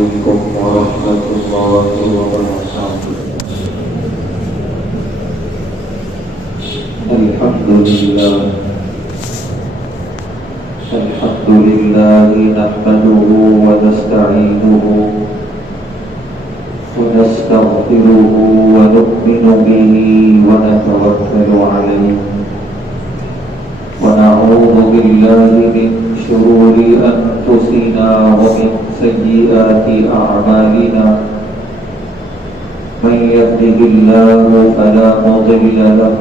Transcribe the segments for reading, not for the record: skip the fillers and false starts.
عليكم ورحمة الله وبركاته. الحمد لله نحمده ونستعينه ونستغفره ونؤمن به ونتوكل عليه ونعوذ بالله من شرور أنفسنا ومن سيئات أعمالنا. من يهده الله فلا مضل له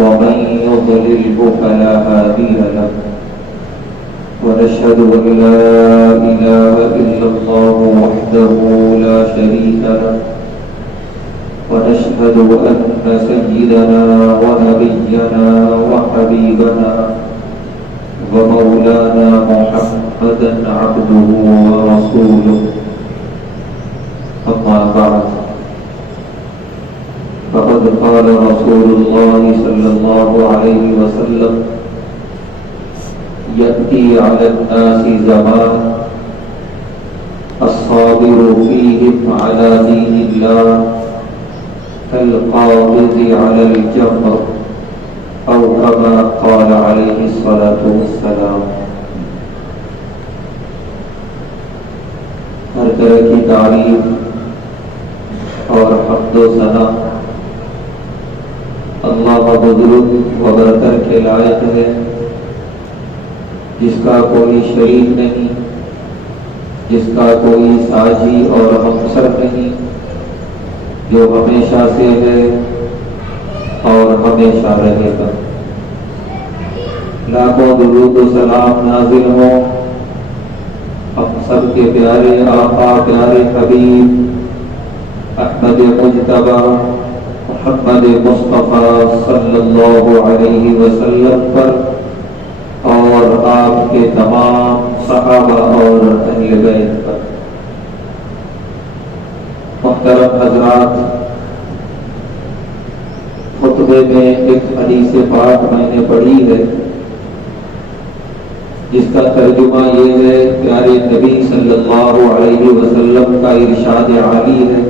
ومن يضلله فلا هادي له. ونشهد أن لا إله إلا الله وحده لا شريك له. ونشهد أن سيدنا ونبينا وحبيبنا ومولانا محمدا عبده ورسوله. أما بعد، فقد قال رسول الله صلى الله عليه وسلم: يأتي على الناس زمان الصابر فيهم على دين الله كالقابض على الجمر، أو كما قال عليه الصلاة والسلام. ہر طرح کی تعریف اور حمد و ثنا اللہ بزرگ و برتر کے لائق ہے، جس کا کوئی شریک نہیں، جس کا کوئی ساجی اور ہمسر نہیں، جو ہمیشہ سے ہے اور ہمیشہ رہے گا۔ لاکھوں درود و سلام نازل ہوں ہم سب کے پیارے آقا، پیارے حبیب احمد مجتبی محمد مصطفیٰ صلی اللہ علیہ وسلم پر اور آپ کے تمام صحابہ اور اہل بیت پر۔ محترم حضرات، خطبے میں ایک حدیث پاک میں نے پڑھی ہے جس کا ترجمہ یہ ہے، پیارے نبی صلی اللہ علیہ وسلم کا ارشاد عالی ہے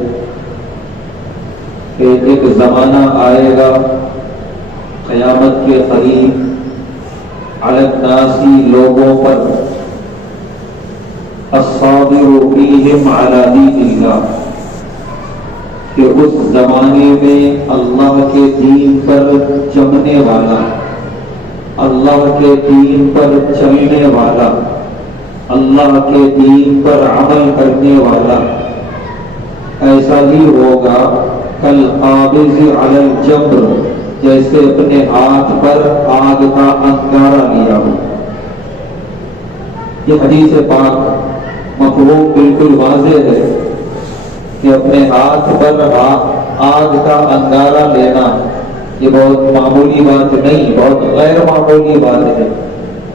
کہ ایک زمانہ آئے گا قیامت کے قریب علی الناس لوگوں پر الصابر فیہم علی دین اللہ، کہ اس زمانے میں اللہ کے دین پر جمنے والا، اللہ کے دین پر چلنے والا، اللہ کے دین پر عمل کرنے والا ایسا ہی ہوگا کالقابض علی الجمر، جیسے اپنے ہاتھ پر آگ کا انگارہ لیا ہو۔ یہ حدیث پاک مفہوم بالکل واضح ہے کہ اپنے ہاتھ پر آگ کا انگارہ لینا یہ بہت معمولی بات نہیں، بہت غیر معمولی بات ہے۔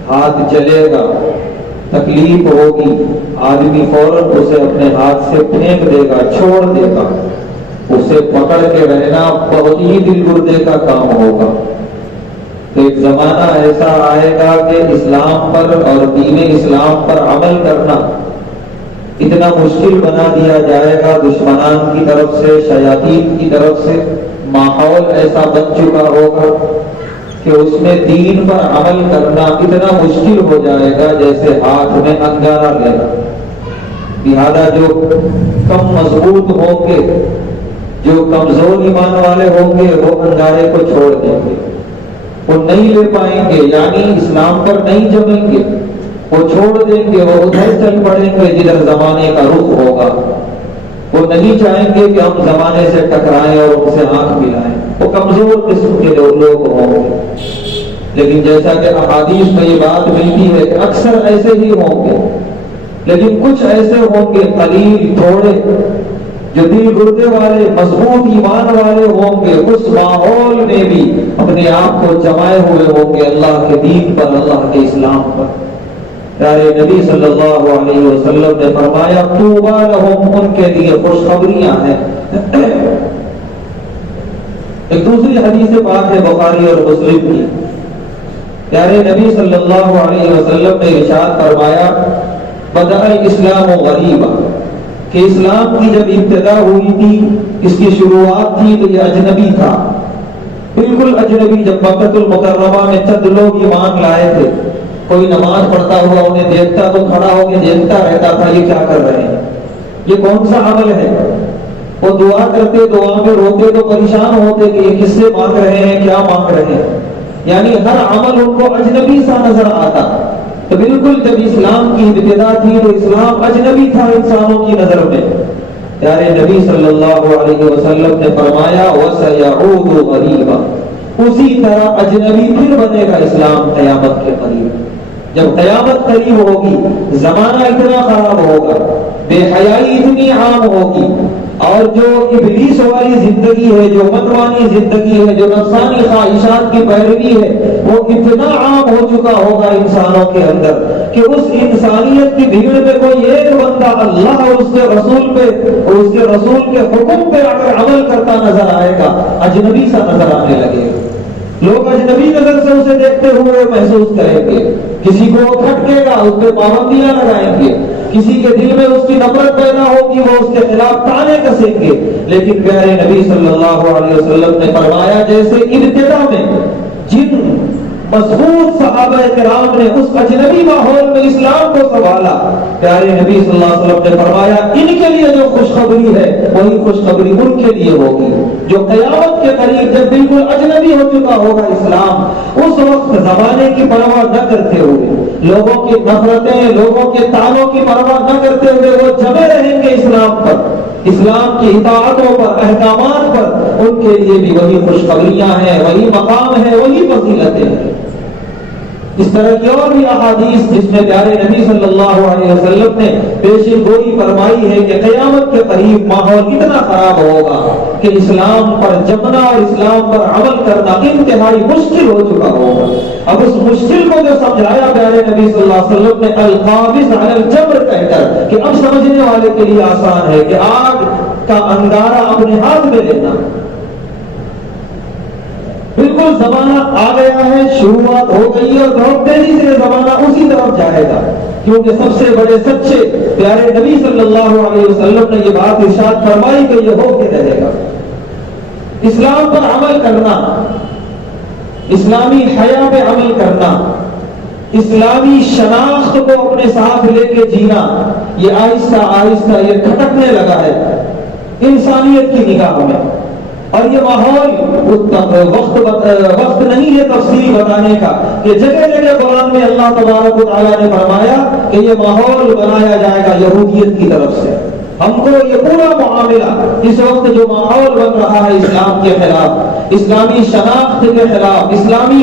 ہاتھ جلے گا، تکلیف ہوگی، آدمی فوراً اسے اپنے ہاتھ سے پھینک دے گا، چھوڑ دے گا۔ اسے پکڑ کے رہنا بہت ہی دل گردے کا کام ہوگا۔ ایک زمانہ ایسا آئے گا کہ اسلام پر اور دین اسلام پر عمل کرنا اتنا مشکل بنا دیا جائے گا، دشمنان کی طرف سے، شیاطین کی طرف سے ماحول ایسا بن چکا ہوگا کہ اس میں دین پر عمل کرنا اتنا مشکل ہو جائے گا جیسے ہاتھ میں انگارہ لینا۔ لہذا جو کم مضبوط ہوں گے، جو کمزور ایمان والے ہوں گے، وہ انگارے کو چھوڑ دیں گے، وہ نہیں لے پائیں گے، یعنی اسلام پر نہیں جمیں گے، وہ چھوڑ دیں گے، وہ ادھر چل پڑیں گے جدھر زمانے کا رخ ہوگا۔ وہ نہیں چاہیں گے کہ ہم زمانے سے ٹکرائیں اور ان سے آنکھ ملائیں، وہ کمزور قسم کے لوگ ہوں گے۔ لیکن جیسا کہ احادیث میں یہ بات ملتی ہے کہ اکثر ایسے ہی ہوں گے، لیکن کچھ ایسے ہوں گے قلیل، تھوڑے، جو دل گردے والے، مضبوط ایمان والے ہوں گے، اس ماحول میں بھی اپنے آپ کو جمائے ہوئے ہوں گے اللہ کے دین پر، اللہ کے اسلام پر۔ پیارے نبی صلی اللہ علیہ وسلم نے فرمایا طوبی لہم، ان کے لیے خوشخبریاں ہیں۔ ایک دوسری حدیث پاک ہے بخاری اور مسلم کی، پیارے نبی صلی اللہ علیہ وسلم نے ارشاد فرمایا بدأ الاسلام غریبا، کہ اسلام کی جب ابتدا ہوئی تھی، اس کی شروعات تھی، تو یہ اجنبی تھا، بالکل اجنبی. جب مکہ المکرمہ میں چند لوگ ایمان لائے تھے، کوئی نماز پڑھتا ہوا انہیں دیکھتا تو کھڑا ہو کے دیکھتا رہتا تھا یہ کیا کر رہے ہیں، یہ کون سا عمل ہے. وہ دعا کرتے، دعا میں روتے تو پریشان ہوتے کہ یہ کس سے مانگ رہے ہیں، کیا مانگ رہے ہیں. یعنی ہر عمل ان کو اجنبی سا نظر آتا. تو بالکل جب اسلام کی ابتدا تھی تو اسلام اجنبی تھا انسانوں کی نظر میں. پیارے نبی صلی اللہ علیہ وسلم نے فرمایا وَسَيَعُودُ غَرِيبًا، اسی طرح اجنبی پھر بنے گا اسلام قیامت کے قریب. جب قیامت قریب ہوگی، زمانہ اتنا خراب ہوگا، بے حیائی اتنی عام ہوگی، اور جو ابلیس والی زندگی ہے، جو منمانی زندگی ہے، جو نفسانی خواہشات کی پیروی ہے، وہ اتنا عام ہو چکا ہوگا انسانوں کے اندر کہ اس انسانیت کی بھیڑ میں کوئی ایک بندہ اللہ اور اس کے رسول پہ اور اس کے رسول کے حکم پہ اگر عمل کرتا نظر آئے گا، اجنبی سا نظر آنے لگے گا. لوگ اجنبی نظر سے اسے دیکھتے ہوئے محسوس کریں گے. کسی کو وہ کھٹکے گا، اس پہ پابندیاں لگائیں گے. کسی کے دل میں اس کی نفرت پیدا ہوگی، وہ اس کے خلاف تانے کسیں گے. لیکن پیارے نبی صلی اللہ علیہ وسلم نے فرمایا جیسے ابتدا میں جن مضبوط صحابہ کرام نے اس اجنبی ماحول میں اسلام کو سنبھالا، پیارے نبی صلی اللہ علیہ وسلم نے فرمایا ان کے لیے جو خوشخبری ہے وہی خوشخبری ان کے لیے ہوگی جو قیامت کے قریب جب بالکل اجنبی ہو چکا ہوگا اسلام، اس وقت زمانے کی پرواہ نہ کرتے ہوئے، لوگوں کی نفرتیں، لوگوں کے تانوں کی پرواہ نہ کرتے ہوئے وہ جمے رہیں گے اسلام پر، اسلام کی اطاعتوں پر، احکامات پر. ان کے لیے بھی وہی خوشخبریاں ہیں، وہی مقام ہے، وہی فضیلتیں ہیں. اس طرح کی اور بھی احادیث جس میں پیارے نبی صلی اللہ علیہ وسلم نے پیشین گوئی فرمائی ہے کہ قیامت کے قریب ماحول اتنا خراب ہوگا کہ اسلام پر جمنا اور اسلام پر عمل کرنا انتہائی مشکل ہو چکا ہوگا. اب اس مشکل کو جو سمجھایا پیارے نبی صلی اللہ علیہ وسلم نے القابض علی الجمر کہہ کر کہ اب سمجھنے والے کے لیے آسان ہے کہ آگ کا انگارہ اپنے ہاتھ میں لینا. بالکل زمانہ آ گیا ہے، شروعات ہو گئی ہے اور بہت تیزی سے زمانہ اسی طرف جائے گا، کیونکہ سب سے بڑے سچے پیارے نبی صلی اللہ علیہ وسلم نے یہ بات ارشاد فرمائی کہ یہ ہو کے رہے گا. اسلام پر عمل کرنا، اسلامی حیا پہ عمل کرنا، اسلامی شناخت کو اپنے ساتھ لے کے جینا، یہ آہستہ آہستہ یہ کھٹکنے لگا ہے انسانیت کی نگاہ میں. اور یہ ماحول وقت نہیں ہے تفصیل بتانے کا کہ جگہ جگہ قرآن میں اللہ تبارک و تعالیٰ نے فرمایا کہ یہ ماحول بنایا جائے گا یہودیت کی طرف سے. ہم کو یہ پورا معاملہ اس وقت جو ماحول بن رہا ہے اسلام کے خلاف، اسلامی شناخت کے خلاف، اسلامی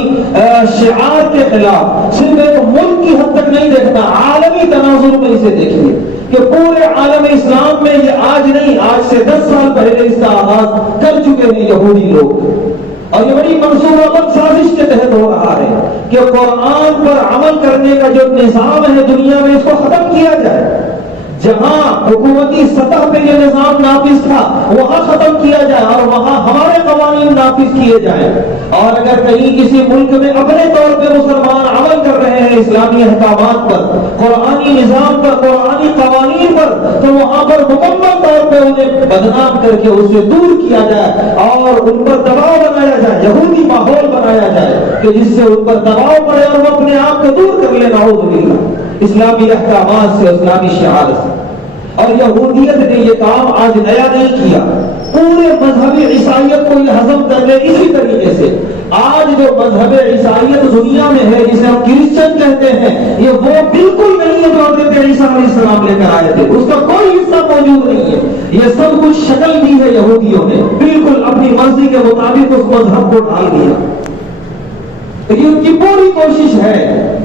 شعار کے خلاف، صرف ایک ملک کی حد تک نہیں دیکھنا، عالمی تناظر میں اسے دیکھیے کہ پورے عالم اسلام میں یہ آج نہیں، آج سے 10 سال پہلے اس کا آغاز کر چکے ہیں یہودی لوگ. اور یہ بڑی منصوبہ بند سازش کے تحت ہو رہا ہے کہ قرآن پر عمل کرنے کا جو نظام ہے دنیا میں اس کو ختم کیا جائے. جہاں حکومتی سطح پہ یہ نظام نافذ تھا وہاں ختم کیا جائے اور وہاں ہمارے قوانین نافذ کیے جائیں. اور اگر کہیں کسی ملک میں اپنے طور پہ مسلمان عمل کر رہے ہیں اسلامی احکامات پر، قرآنی نظام پر، قرآنی قوانین پر، تو وہاں پر مکمل طور پہ انہیں بدنام کر کے اسے دور کیا جائے اور ان پر دباؤ بنایا جائے، یہودی ماحول بنایا جائے کہ جس سے ان پر دباؤ پڑے اور وہ اپنے آپ کو دور کر لے، نعوذ باللہ، اسلامی احکامات سے، اسلامی شعار سے. اور یہودیت نے یہ کام آج نیا نہیں کیا، پورے مذہب عیسائیت کو یہ ہضم کر لے. اسی طریقے سے آج جو مذہب عیسائیت دنیا میں ہے جسے ہم کرسچن کہتے ہیں، یہ وہ بالکل نہیں ہے جو حضرت عیسیٰ علیہ السلام لے کر آئے تھے، اس کا کوئی حصہ موجود نہیں ہے. یہ سب کچھ شکل دی ہے یہودیوں نے، بالکل اپنی مرضی کے مطابق اس مذہب کو ڈال دیا. لیکن ان کی پوری کوشش ہے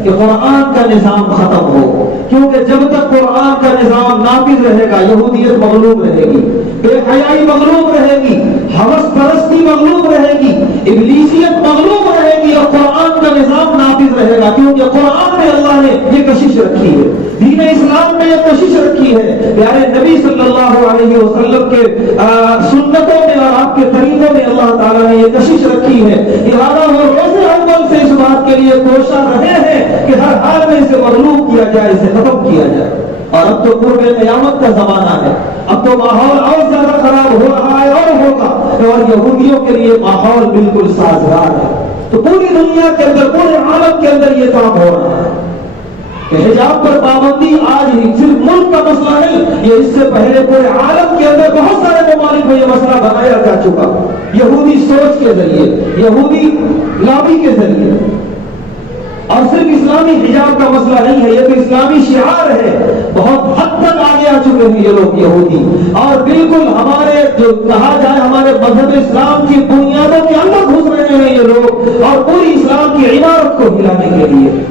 کہ قرآن کا نظام ختم ہو، کیونکہ جب تک قرآن کا نظام نافذ رہے گا یہودیت مغلوب رہے گی، بے حیائی مغلوب رہے گی، ہوس پرستی مغلوب رہے گی، ابلیسیت مغلوب رہے گی، اور قرآن کا نظام نافذ رہے گا. کیونکہ قرآن میں اللہ نے یہ کشش رکھی ہے، دین اسلام میں یہ کشش رکھی ہے، پیارے نبی صلی اللہ علیہ وسلم کے سنتوں میں اور آپ کے طریقوں میں اللہ تعالیٰ نے یہ کشش رکھی ہے. ارادہ وہ روز اول سے اس بات کے لیے کوشاں رہے ہیں کہ ہر حال میں اسے مغلوب کیا جائے، اسے ختم کیا جائے. اور اب تو قرب قیامت کا زمانہ ہے، اب تو ماحول اور زیادہ خراب ہو رہا ہے اور ہوگا، اور یہودیوں کے لیے ماحول بالکل سازگار ہے۔ تو پوری دنیا کے اندر، پورے عالم کے اندر یہ کام ہو رہا ہے کہ حجاب پر پابندی آج ہی صرف ملک کا مسئلہ نہیں، یہ اس سے پہلے پورے عالم کے اندر بہت سارے ممالک میں یہ مسئلہ بنایا جا چکا، یہودی سوچ کے ذریعے، یہودی لابی کے ذریعے۔ اور صرف اسلامی حجاب کا مسئلہ نہیں ہے، یہ تو اسلامی شعار ہے، بہت حد تک آگے آ چکے ہیں یہ لوگ یہودی، اور بالکل ہمارے جو کہا جائے ہمارے مذہب اسلام کی بنیادوں کے اندر گھس رہے ہیں یہ لوگ، اور پوری اسلام کی عمارت کو ہلانے کے لیے۔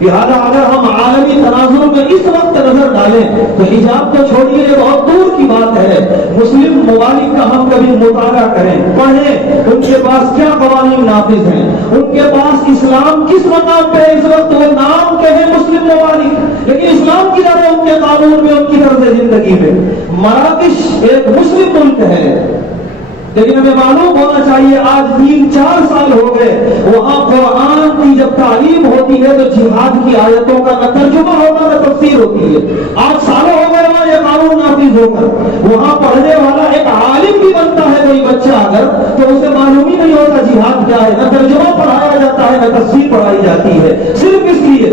لہٰذا اگر ہم عالمی تناظر میں اس وقت نظر ڈالیں تو حجاب تو چھوڑیے، یہ بہت دور کی بات ہے، مسلم ممالک کا ہم کبھی مطالعہ کریں، پڑھیں ان کے پاس کیا قوانین نافذ ہیں، ان کے پاس اسلام کس مقام پہ اس وقت، وہ نام کے ہیں مسلم ممالک لیکن اسلام کی طرح ان کے قانون میں، ان کی طرز زندگی میں۔ مراکش ایک مسلم ملک ہے لیکن ہمیں معلوم ہونا چاہیے آج 3-4 سال ہو گئے وہاں قرآن کی جب تعلیم ہوتی ہے تو جہاد کی آیتوں کا نہ ترجمہ ہوتا نہ تفسیر ہوتی ہے۔ آج سالوں ہو گئے وہاں یہ قانون نافذ ہو کر، وہاں پڑھنے والا ایک عالم بھی بنتا ہے کوئی بچہ اگر، تو اسے معلوم ہی نہیں ہوتا جہاد کیا ہے، نہ ترجمہ پڑھایا جاتا ہے نہ تفسیر پڑھائی جاتی ہے، صرف اس لیے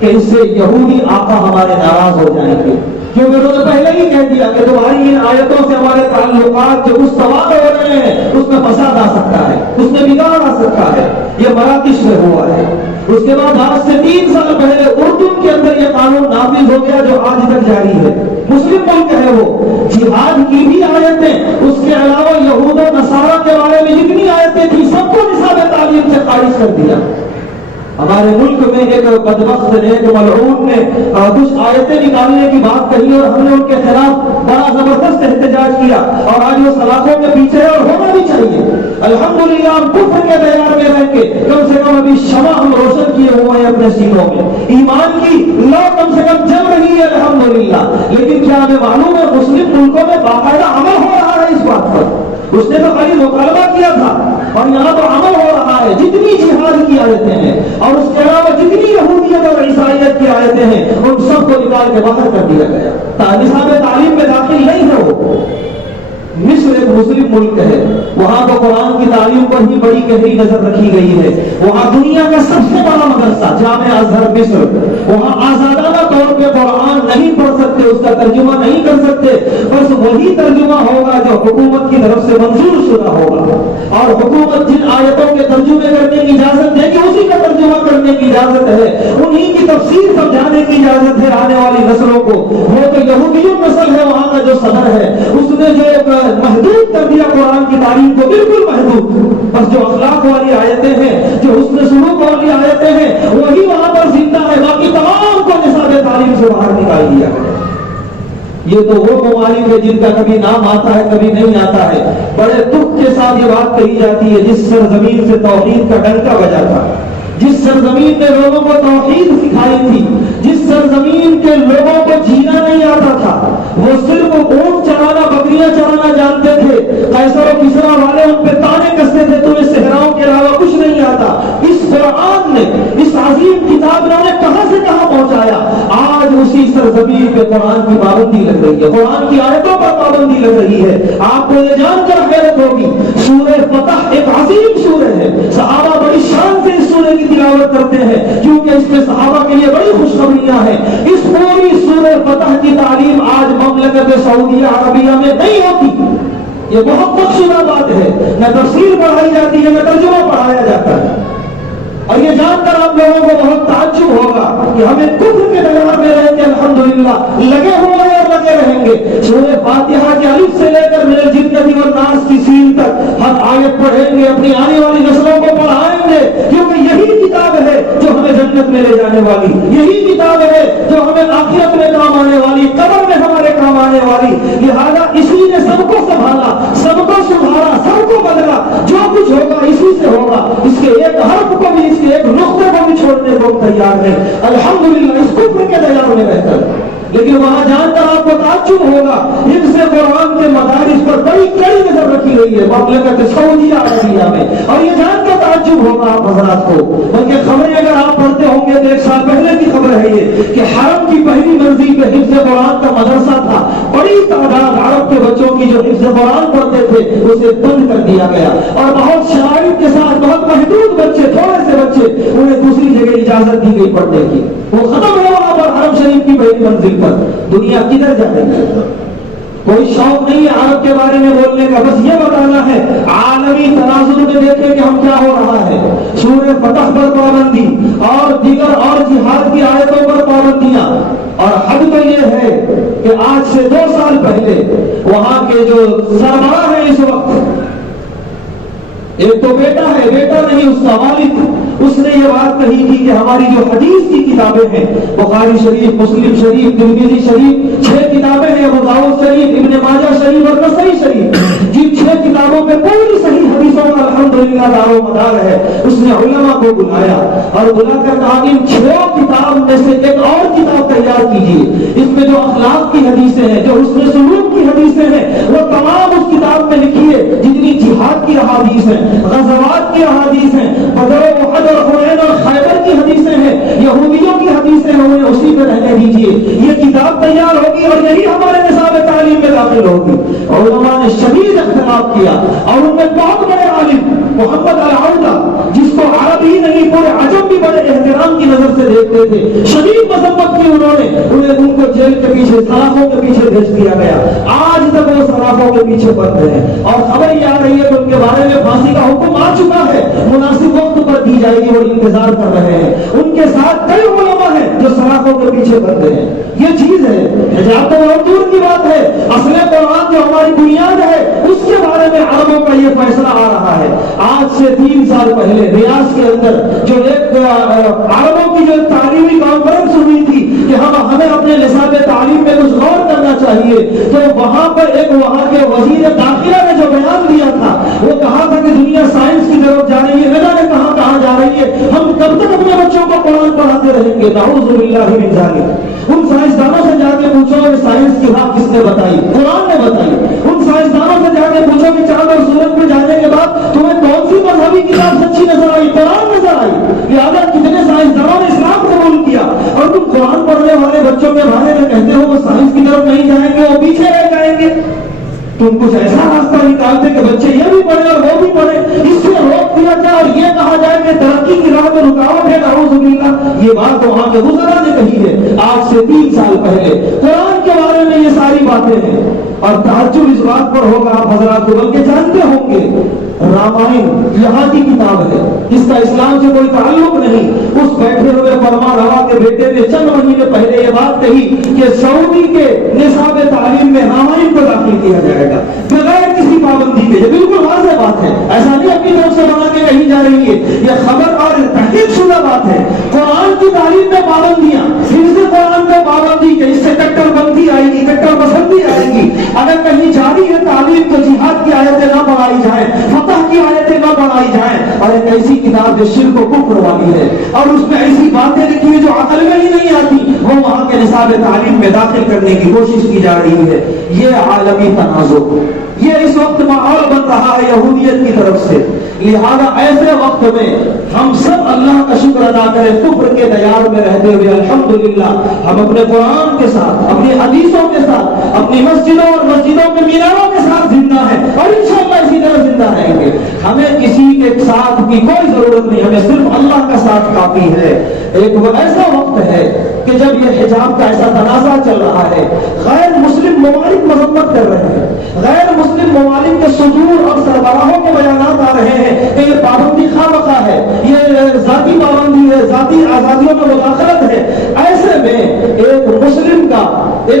کہ اس سے یہودی آقا ہمارے ناراض ہو جائیں گے، کیونکہ انہوں نے پہلے ہی کہہ دیا کہ تمہاری ان آیتوں سے ہمارے تعلقات جو استوار ہو رہے ہیں اس میں فساد آ سکتا ہے، اس میں بگاڑ آ سکتا ہے۔ یہ مراکش میں ہوا ہے۔ اس کے بعد آج سے 3 سال پہلے اردن کے اندر یہ قانون نافذ ہو گیا جو آج تک جاری ہے، مسلم ملک ہے وہ، جہاد کی بھی آیتیں، اس کے علاوہ یہود و نصارہ کے بارے میں جتنی آیتیں تھیں سب کو نصاب تعلیم سے خارج کر دیا۔ ہمارے ملک میں ایک بدبخت نے، ایک ملعون نے کچھ آیتیں نکالنے کی بات کہی اور ہم نے ان کے خلاف بڑا زبردست احتجاج کیا، اور آج وہ سلاخوں کے پیچھے ہے اور ہونا بھی چاہیے۔ الحمدللہ ہم کفر کے دیار میں رہ کے کم سے کم ابھی شمع ہم روشن کیے ہوئے ہیں اپنے سینوں میں، ایمان کی لو کم سے کم جل رہی ہے الحمدللہ۔ لیکن کیا ہمیں معلوم ہے مسلم ملکوں میں باقاعدہ عمل ہو رہا ہے اس بات پر؟ اس نے تو خالی مطالبہ کیا تھا اور یہاں تو عمل ہو رہا ہے۔ جتنی جہاد کی آیتیں ہیں اور اس کے علاوہ جتنی یہودیت اور عیسائیت کی آیتیں ہیں ان سب کو نکال کے باہر کر دیا گیا، نصاب تعلیم میں داخل نہیں ہے وہ۔ مصر ایک مسلم ملک ہے، وہاں تو قرآن کی تعلیم پر ہی بڑی گہری نظر رکھی گئی ہے، وہاں دنیا کا سب سے بڑا مدرسہ جامعہ ازہر مصر، وہاں آزادانہ طور پہ قرآن نہیں پڑھ سکتے، اس کا ترجمہ نہیں کر سکتے، بس وہی ترجمہ ہوگا جو حکومت کی طرف سے منظور شدہ ہوگا، اور حکومت جن آیتوں کے ترجمے کرنے کی اجازت دے گی اسی کا ترجمہ کرنے کی اجازت ہے، انہی کی تفسیر سمجھانے کی اجازت ہے آنے والی نسلوں کو۔ وہ تو یہودی نسل ہے وہاں کا جو صدر ہے، اس نے جو محدود کر دیا قرآن کی تعلیم کو، بالکل محدود، بس جو اخلاق والی آیتیں ہیں، جو حسن سلوک والی آیتیں ہیں وہی وہاں پر زندہ ہے، باقی تمام کو نصاب تعلیم سے باہر نکال دیا گیا۔ یہ تو وہ ممالک ہے جن کا کبھی نام آتا ہے کبھی نہیں آتا ہے، بڑے دکھ کے ساتھ یہ بات کہی جاتی ہے جس سرزمین سے توحید کا ڈنکا بجا تھا، جس سرزمین نے لوگوں کو توحید سکھائی تھی، جس سرزمین کے لوگوں کو جینا نہیں آتا تھا، وہ صرف اونٹ چرانا بکریاں چرانا جانتے تھے، قیصر و کسریٰ والے ان پہ تانے کستے تھے تمہیں صحراؤں کے علاوہ کچھ نہیں آتا۔ اس قرآن نے، اس عظیم کتاب نے کہاں سے کہاں پہنچایا، آج اسی سرزمین پہ قرآن کی پابندی لگ رہی ہے، قرآن کی آیتوں پر پابندی لگ رہی ہے۔ آپ کو یہ جان کر حیرت ہوگی سورہ فتح ایک عظیم سورہ ہے، صحابہ بڑی شان سے اس سورہ کی تلاوت کرتے ہیں کیونکہ اس میں صحابہ کے لیے بڑی خوشخبریاں ہیں۔ اس پوری سورہ فتح کی تعلیم آج مملکت سعودیہ عربیہ میں نہیں ہوتی، یہ بہت مقصودہ بات ہے، نہ تفسیر پڑھائی جاتی ہے نہ ترجمہ پڑھایا جاتا ہے۔ اور یہ جان کر آپ لوگوں کو بہت تعجب ہوگا کہ ہمیں کفر کے دیار میں رہ کے الحمدللہ لگے ہوئے اور لگے رہیں گے، سورہ فاتحہ کے الف سے لے کر من الجنۃ والناس کی سین تک ہر آیت پڑھیں گے، اپنی آنے والی نسلوں کو پڑھائیں گے، کیونکہ یہی کتاب ہے جو ہمیں جنت میں لے جانے والی، یہی کتاب ہے جو ہمیں آخرت میں کام آنے والی، قبر میں ہمارے کام آنے والی۔ لہذا اسی نے سب کو سنبھالا، سب کو سدھارا، سب کو بدلا، جو کچھ ہوگا اسی سے ہوگا، اس کے ایک حرف کو بھی، اس کے ایک نقطے کو بھی چھوڑنے کو تیار ہے الحمدللہ اس کفر کے دیار میں رہ کر۔ لیکن وہاں جان کر آپ کو تعجب ہوگا ان سے قرآن کے مدارس پر بڑی کڑی نظر رکھی گئی ہے مملکت سعودیہ عربیہ میں، اور یہ جان کر تعجب ہوگا آپ حضرات کو، بلکہ خبریں اگر آپ پڑھتے ہوں گے تو 1 سال پہلے کی خبریں منظر ہے یہ کہ حرم کی پہلی منزل پہ حفظ قرآن کا مدرسہ تھا، بڑی تعداد عرب کے بچوں کی جو حفظ قرآن پڑھتے تھے اسے بند کر دیا گیا، اور بہت شرائط کے ساتھ بہت محدود بچے، تھوڑے سے بچے، انہیں دوسری جگہ اجازت دی گئی پڑھنے کی، وہ ختم ہے وہاں پر حرم شریف کی پہلی منزل پر۔ دنیا کدھر جائے گی؟ کوئی شوق نہیں ہے عرب کے بارے میں بولنے کا، بس یہ بتانا ہے عالمی تناظر میں دیکھیں کہ ہم کیا ہو رہا ہے۔ سورہ فتح پر پابندی اور دیگر اور جہاد کی آیتوں پر پابندیاں، اور حد تو یہ ہے کہ آج سے 2 سال پہلے وہاں کے جو سربراہ ہیں اس وقت، ایک تو بیٹا ہے، بیٹا نہیں اس کا والد، اس نے یہ بات کہی تھی کہ ہماری جو حدیث کی کتابیں ہیں، بخاری شریف، مسلم شریف، ترمذی شریف، 6 کتابیں ہیں، ابو داؤد شریف، ابن ماجہ شریف اور نسائی شریف، جن 6 کتابوں پہ پوری صحیح حدیثوں کا الحمدللہ دار و مدار ہے، اس نے علماء کو بلایا اور بلا کر کہا ان 6 کتاب میں سے ایک اور کتاب تیار کیجیے، اس میں جو اخلاق کی حدیثیں ہیں، جو حسن سلوک کی حدیثیں ہیں، وہ تمام اس کتاب میں لکھیے، جتنی جہاد کی احادیث ہیں، غزوات کی احادیث ہیں، بدر و احد اور حنین اور خیبر کی حدیثیں ہیں، یہودیوں کی حدیثیں ہیں، انہیں اسی پہ رہنے دیجیے، یہ کتاب تیار ہوگی اور یہی ہمارے نصاب تعلیم میں داخل ہوگی۔ علماء نے شدید اختلاف کیا، اور ان میں بہت بڑے عالم محمد العودہ، جس کو عرب ہی نہیں پورے عجم بھی بڑے احترام کی نظر سے دیکھتے تھے، شدید مذمت کی انہوں نے، ان کو جیل کے پیچھے، سلاخوں کے پیچھے بھیج دیا گیا، آج تک وہ سلاخوں کے پیچھے بند ہیں، اور خبر یہ آ رہی ہے کہ ان کے بارے میں پھانسی کا حکم آ چکا ہے، مناسب وقت پر دی جائے گی، وہ انتظار کر رہے ہیں۔ ان کے ساتھ کئی علماء ہیں جو سلاخوں کے پیچھے بند ہیں۔ یہ چیز ہے، حجاب تو بہت دور کی بات ہے، اصل قرآن جو ہماری بنیاد ہے اس کے بارے میں عربوں کا یہ فیصلہ آ رہا ہے۔ آج سے 3 سال پہلے ریاض کے اندر جو ایک عربوں کی جو تعلیمی کانفرنس ہوئی تھی کہ ہمیں اپنے نصاب تعلیم میں کچھ غور کرنا چاہیے، تو وہاں پر ایک وہاں کے وزیر داخلہ نے جو بیان دیا تھا، وہ کہا تھا کہ دنیا سائنس کی طرف جا رہی ہے، نہ جانے کہاں جا رہی ہے، ہم کب تک اپنے بچوں کو قرآن پڑھاتے رہیں گے؟ نعوذ باللہ من ذالک۔ ان سائنسدانوں سے جا کے پوچھو کہ سائنس کی راہ کس نے بتائی؟ قرآن نے بتائی۔ ان سائنسدانوں سے جا کے پوچھو کہ چاند اور سورج میں جانے کے بعد تمہیں کون سی مذہبی کتاب سچی نظر آئی؟ قرآن نظر آئی۔ لہٰذا کتنے سائنسدانوں نے اسلام قبول کیا، اور تم قرآن پڑھنے والے بچوں کے بارے میں کہتے ہو وہ سائنس کی طرف نہیں جائیں گے، وہ پیچھے رہ جائیں گے۔ تم کچھ ایسا راستہ نکالتے کہ بچے یہ بھی پڑھے اور وہ بھی پڑھے، اس سے روک دیا جائے اور یہ کہا جائے کہ ترقی کی راہ میں رکاوٹ ہے، نعوذ باللہ۔ یہ بات تو وہاں کے وزراء نے کہی ہے آج سے 3 سال پہلے۔ قرآن کے بارے میں یہ ساری باتیں ہیں، اور تعجب اس بات پر ہوگا آپ حضرات کو، بلکہ جانتے ہوں گے رامائن یہاں کی کتاب ہے، اس کا اسلام سے کوئی تعلق نہیں۔ اس بیٹھے ہوئے فرما روا کے بیٹے نے چند مہینے پہلے یہ بات کہی کہ سعودی کے نصاب تعلیم میں رامائن کو داخل کیا جائے گا بغیر کسی پابندی کے۔ یہ بالکل واضح بات ہے، ایسا نہیں اپنی طرف سے بنا کے کہیں جا رہی ہے، یہ خبر اور تحقیق شدہ بات ہے۔ قرآن کی تعلیم میں پابندیاں، حفظ قرآن میں پابندی کہ اس سے کٹر بندی آئے گی، کٹر پسندی آئے گی، اگر کہیں جاری ہے تعلیم تو جہاد کی آیتیں نہ پڑھائی جائیں، فتح کی آیتیں نہ پڑھائی جائیں، اور ایک ایسی کتاب جو شرک و کفر والی ہے اور اس میں ایسی باتیں لکھی ہیں جو عقل میں ہی نہیں آتی، وہ وہاں کے نصاب تعلیم میں داخل کرنے کی کوشش کی جا رہی ہے۔ یہ عالمی تنازع، یہ اس وقت ماحول بن رہا ہے یہودیت کی طرف سے۔ لہذا ایسے وقت میں ہم سب اللہ کا شکر ادا کریں، کفر کے دیار میں رہتے ہوئے الحمدللہ ہم اپنے قرآن کے ساتھ، اپنی حدیثوں کے ساتھ، اپنی مسجدوں اور مسجدوں کے میناروں کے ساتھ زندہ ہیں، اور انشاءاللہ اسی طرح زندہ رہیں گے۔ ہمیں کسی کے ساتھ کی کوئی ضرورت نہیں، ہمیں صرف اللہ کا ساتھ کافی ہے۔ ایک وہ ایسا وقت ہے کہ جب یہ حجاب کا ایسا تنازع چل رہا ہے، غیر مسلم ممالک مذمت کر رہے ہیں، غیر مسلم ممالک کے صدور اور سربراہوں کے بیانات آ رہے ہیں کہ یہ پابندی خواہ ہے، یہ ذاتی پابندی ہے، ذاتی آزادیوں میں مداخلت ہے۔ ایسے میں ایک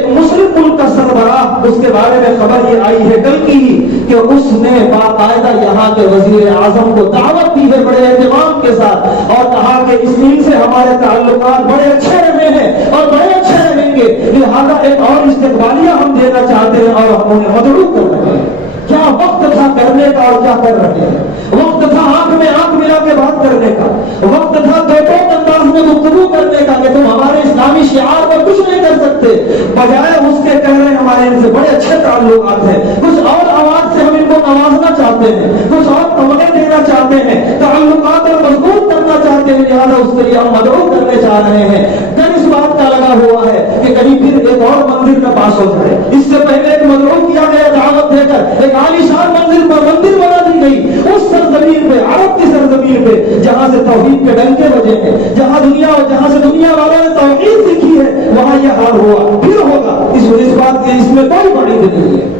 مسلم ملک کا سربراہ، اس کے بارے میں خبر یہ آئی ہے کل کی ہی کہ اس نے باقاعدہ یہاں کے وزیر اعظم کو دعوت دی ہے بڑے اہتمام کے ساتھ، اور کہا کہ اس دن سے ہمارے تعلقات بڑے اچھے رہے ہیں اور بڑے اچھے رہیں گے، لہذا ایک اور استقبالیہ ہم دینا چاہتے ہیں اور ہم انہیں مدعو کر رہے ہیں۔ کیا وقت تھا کرنے کا اور کیا کر رہے ہیں؟ وقت تھا آنکھ میں آنکھ ملا کے بات کرنے کا، وقت تھا دو انداز میں گفتگو کرنے کا کہ تم ہمارے اسلامی شعار پر کچھ نہیں کر سکتے، بجائے اس کے کہہ رہے ہیں ہمارے ان سے بڑے اچھے تعلقات ہیں، کچھ اور آواز سے ہم ان کو نوازنا چاہتے ہیں، کچھ اور تمغے دینا چاہتے ہیں، تعلقات اور مضبوط کرنا چاہتے ہیں، لہٰذا اس کے لیے ہم مدعو کرنے چاہ رہے ہیں۔ کہیں پھر ایک اور منزل کا پاس ہو جائے. اس سے پہلے ایک مدعو کیا گیا دعوت دے کر ایک عالیشان منزل پر مندر بنا دی گئی اس سرزمین پہ, عرب کی سرزمین پہ, جہاں سے توحید کے ڈنکے بجے ہیں, جہاں سے دنیا والوں نے توحید سیکھی ہے, وہاں یہ حال ہوا, پھر ہوگا. اس بات کے اس میں کوئی بڑی دل نہیں ہے.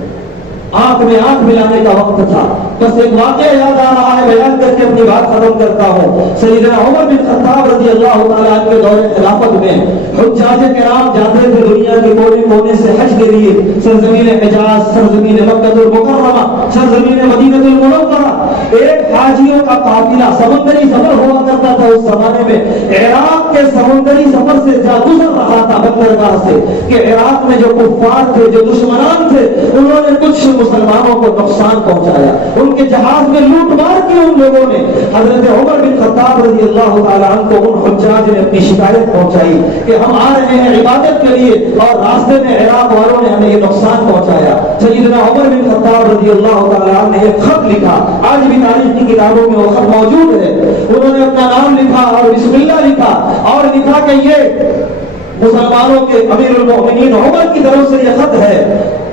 آنکھ میں آنکھ ملانے کا وقت تھا. بس ایک واقعہ یاد آ رہا ہے, بیان کر کے اپنی بات ختم کرتا ہوں. سیدنا عمر بن خطاب رضی اللہ تعالیٰ عنہ کے دور خلافت میں حجاج کرام جاتے تھے دنیا کے کونے کونے سے حج کے لیے, سرزمین حجاز, سرزمین مکہ المکرمہ, سرزمین مدینہ المنورہ. ایک حاجیوں کا قافلہ سمندری سفر ہوا کرتا تھا اس زمانے میں. عراق کے سمندری سفر سے گزر رہا تھا بندرگاہ سے کہ عراق میں جو کفار تھے, جو دشمنان تھے, انہوں نے کچھ مسلمانوں کو نقصان پہنچایا, ان کے جہاز میں لوٹ مار کی ان لوگوں نے. حضرت عمر بن خطاب رضی اللہ تعالیٰ عنہ کو ان حجاج نے اپنی شکایت پہنچائی کہ ہم آ رہے ہیں عبادت کے لیے اور راستے میں عراق والوں نے ہمیں یہ نقصان پہنچایا. سیدنا عمر بن خطاب رضی اللہ تعالیٰ عنہ نے ایک خط لکھا, آج بھی تاریخ کی کتابوں میں وہ خط موجود ہے. انہوں نے اپنا نام لکھا اور بسم اللہ لکھا اور لکھا کہ یہ مسلمانوں کے امیر المؤمنین عمر کی طرف سے یہ خط ہے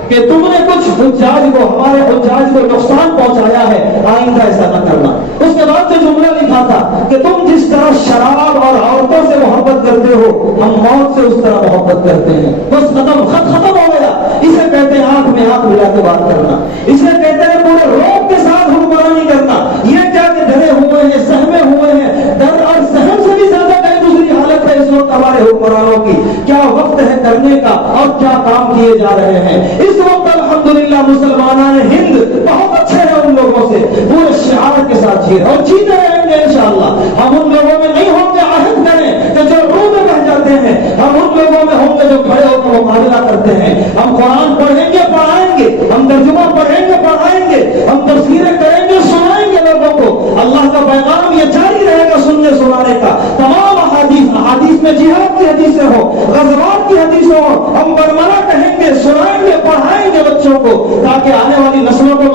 کہ تم نے کچھ حجاج کو, ہمارے حجاج کو نقصان پہنچایا ہے, آئندہ ایسا نہ کرنا. اس کے بعد جو جملہ لکھا تھا کہ تم جس طرح شراب اور عورتوں سے محبت کرتے ہو, ہم موت سے اس طرح محبت کرتے ہیں. بس ختم, خط ختم ہو گیا. اسے کہتے ہیں آنکھ میں آنکھ ملا کے بات کرنا, اسے کہتے ہیں پورے روب کے ساتھ حکمرانی کرنا. یہ کیا کہ ڈرے ہوئے ہیں, سہمے ہوئے ہیں, ڈر اور سہم سے بھی زیادہ کہیں دوسری حالت ہے اس وقت ہمارے حکمرانوں کی. کیا وقت ہے کرنے کا اور کیا کام کیے جا رہے ہیں اس وقت. الحمدللہ مسلمانان ہند بہت اچھے ہیں ان لوگوں سے, پورے شعار کے ساتھ جی اور جیتے رہیں گے انشاءاللہ. ہم ان لوگوں میں نہیں ہوں گے, عہد کریں کہ جو روح میں بہ جاتے ہیں. ہم ان لوگوں میں ہوں گے جو کھڑے ہو کر مقابلہ کرتے ہیں. ہم قرآن پڑھیں گے, پڑھائیں گے, ہم ترجمہ پڑھیں گے, پڑھائیں گے, ہم تفسیریں کریں گے, سنائیں گے لوگوں کو. اللہ کا پیغام یہ جاری رہے گا سننے سنانے کا. تمام احادیث میں جہاد کی حدیثیں ہو, غزوات کی حدیثیں ہو, ہم برملا کہیں گے, سنائیں گے, پڑھائیں گے بچوں کو, تاکہ آنے والی نسلوں کو